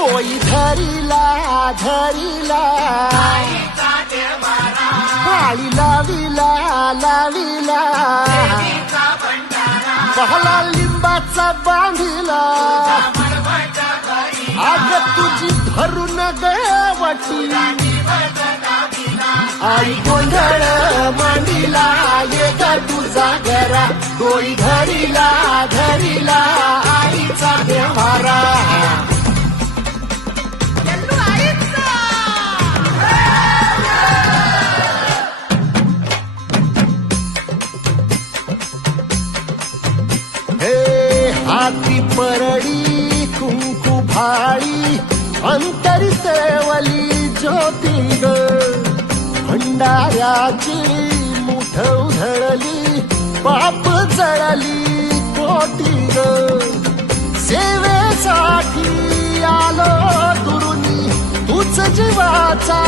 तोई धरीला धरीला काळी लावीला लावीला पहला लिंबाचा बांधिला आग तुझी भरून गवटी आई गोंधळ मांडीला ये ग तुझा घरा डोई धरीला धरीला आईचा देवारा हाती परडी कुंकू भाळी अंतरी तळवली ज्योती ग भंडाऱ्याची मुठ उधळली पाप जळली कोटी ग सेवेसाठी आलो दुरुनी तूच जीवाचा